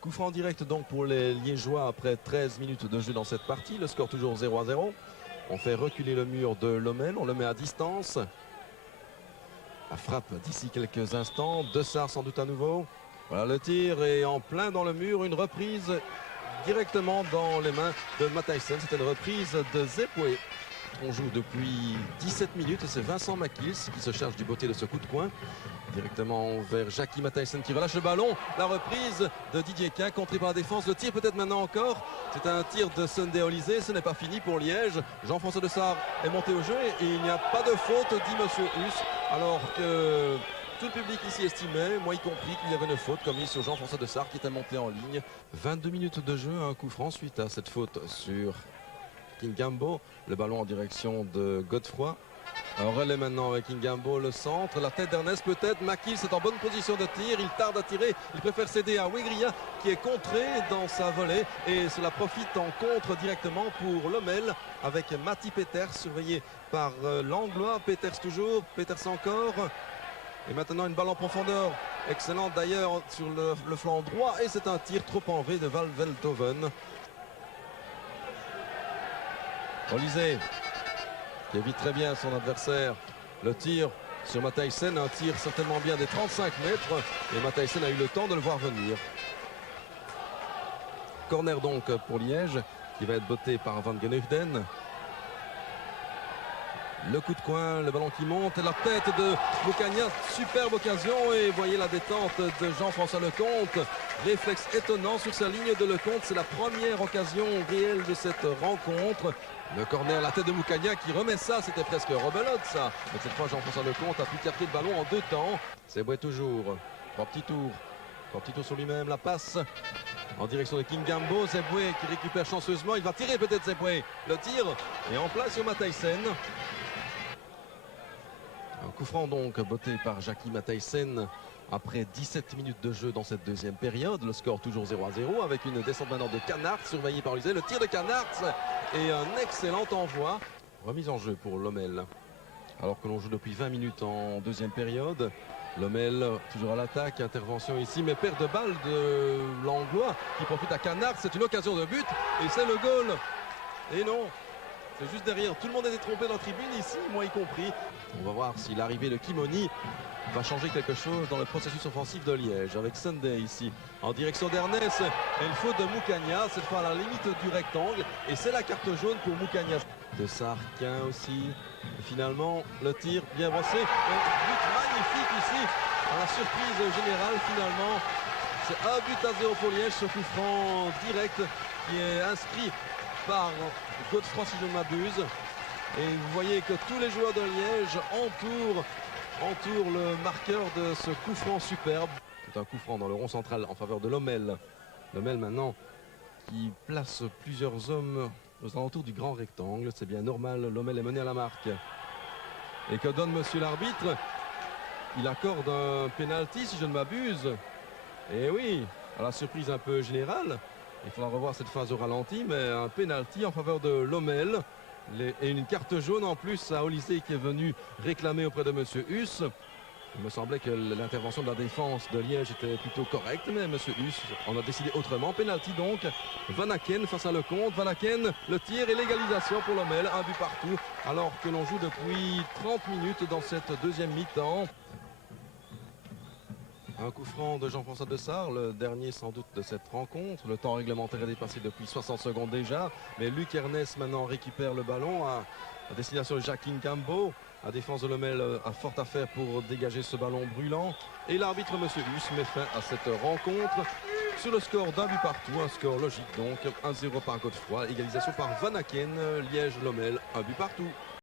Coup franc direct donc pour les Liégeois après 13 minutes de jeu dans cette partie. Le score toujours 0-0. On fait reculer le mur de Lommel, on le met à distance. La frappe d'ici quelques instants. Dessart sans doute à nouveau. Voilà, le tir est en plein dans le mur. Une reprise directement dans les mains de Matthijssen. C'est une reprise de Zepoué. On joue depuis 17 minutes et c'est Vincent Makils qui se charge du beauté de ce coup de coin. Directement vers Jackie Matthijssen qui relâche le ballon. La reprise de Didier Quin, contrée par la défense. Le tir peut-être maintenant encore. C'est un tir de Sunday Oliseh. Ce n'est pas fini pour Liège. Jean-François Dessart est monté au jeu et il n'y a pas de faute, dit Monsieur Huss. Alors que tout le public ici estimait, moi y compris, qu'il y avait une faute commise sur Jean-François Dessart qui était monté en ligne. 22 minutes de jeu, un coup franc suite à cette faute sur Kingambo. Le ballon en direction de Godefroy. Un relais maintenant avec Kingambo, le centre, la tête d'Ernest peut-être. Makils est en bonne position de tir, il tarde à tirer, il préfère céder à Wegria qui est contré dans sa volée et cela profite en contre directement pour Lommel avec Matti Peters surveillé par l'Anglois. Peters toujours, Peters encore. Et maintenant une balle en profondeur, excellente d'ailleurs sur le flanc droit et c'est un tir trop en V de Van Veldhoven. Oliseh qui évite très bien son adversaire. Le tir sur Matthijssen, un tir certainement bien des 35 mètres. Et Matthijssen a eu le temps de le voir venir. Corner donc pour Liège, qui va être botté par Van Geneugden. Le coup de coin, le ballon qui monte, et la tête de Moukania, superbe occasion. Et voyez la détente de Jean-François Lecomte. Réflexe étonnant sur sa ligne de Lecomte. C'est la première occasion réelle de cette rencontre. Le corner, la tête de Moukania qui remet ça, c'était presque rebelote ça. Mais cette fois Jean-François Lecomte a pu capter le ballon en deux temps. Zeboué toujours. Trois petits tours sur lui-même, la passe en direction de Kingambo. Zeboué qui récupère chanceusement, il va tirer peut-être Zeboué. Le tir est en place sur Matthijssen. Un coup franc donc botté par Jackie Matthijssen après 17 minutes de jeu dans cette deuxième période. Le score toujours 0-0 avec une descente maintenant de Canard surveillée par Oliseh. Le tir de Canard et un excellent envoi. Remise en jeu pour Lommel. Alors que l'on joue depuis 20 minutes en deuxième période. Lommel toujours à l'attaque, intervention ici, mais perte de balle de l'Anglois qui profite à Canard. C'est une occasion de but et c'est le goal. Et non, c'est juste derrière. Tout le monde était trompé dans la tribune ici, moi y compris. On va voir si l'arrivée de Kimoni va changer quelque chose dans le processus offensif de Liège. Avec Sunday ici, en direction d'Ernest. Et une faute de Moukania, cette fois à la limite du rectangle. Et c'est la carte jaune pour Moukania. Dessart, Quin aussi. Et finalement, le tir bien brossé. Un but magnifique ici. À la surprise générale, finalement. C'est un but à 0 pour Liège, ce coup franc direct qui est inscrit par Godefroy si je ne m'abuse. Et vous voyez que tous les joueurs de Liège entourent le marqueur de ce coup franc superbe. C'est un coup franc dans le rond central en faveur de Lommel. Lommel maintenant qui place plusieurs hommes aux alentours du grand rectangle. C'est bien normal, Lommel est mené à la marque. Et que donne monsieur l'arbitre? Il accorde un pénalty si je ne m'abuse. Et oui, à la surprise un peu générale. Il faudra revoir cette phase au ralenti, mais un pénalty en faveur de Lommel. Et une carte jaune en plus à Oliseh qui est venu réclamer auprès de monsieur Huss. Il me semblait que l'intervention de la défense de Liège était plutôt correcte, mais monsieur Huss en a décidé autrement. Pénalty donc, Van Aken face à Lecomte. Van Aken, le tir et l'égalisation pour Lommel, un but partout, alors que l'on joue depuis 30 minutes dans cette deuxième mi-temps. Un coup franc de Jean-François Dessart, le dernier sans doute de cette rencontre. Le temps réglementaire est dépassé depuis 60 secondes déjà. Mais Luc Ernest maintenant récupère le ballon à destination de Jacques Kingambo. La défense de Lommel a fort à faire pour dégager ce ballon brûlant. Et l'arbitre monsieur Huss met fin à cette rencontre sur le score d'un but partout. Un score logique donc, 1-0 par Godefroy. Égalisation par Van Aken, Liège-Lommel, un but partout.